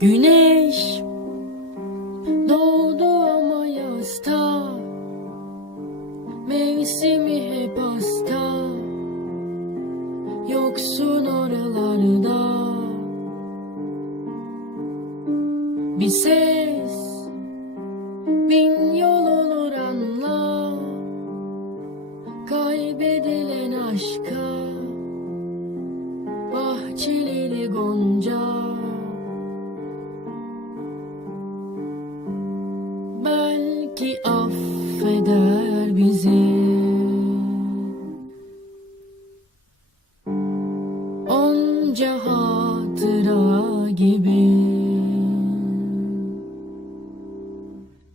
Güneş doğdu ama yazda, mevsimi hep hasta, yoksun oralarda. Bir ses bin yol olur anla, kaybedilen aşka, bahçeli gonca. Belki affeder bizi. Onca hatıra gibi.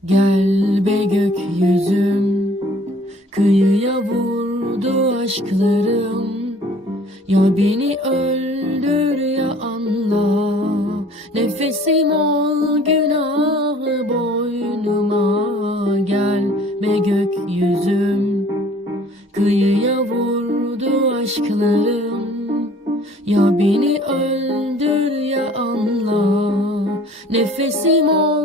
Gel be gökyüzüm, kıyıya vurdu aşklarım. Ya beni öldür ya anla, nefesim ol günahı boynuma. Gel be gökyüzüm, kıyıya vurdu aşklarım. Ya beni öldür ya anla, nefesim ol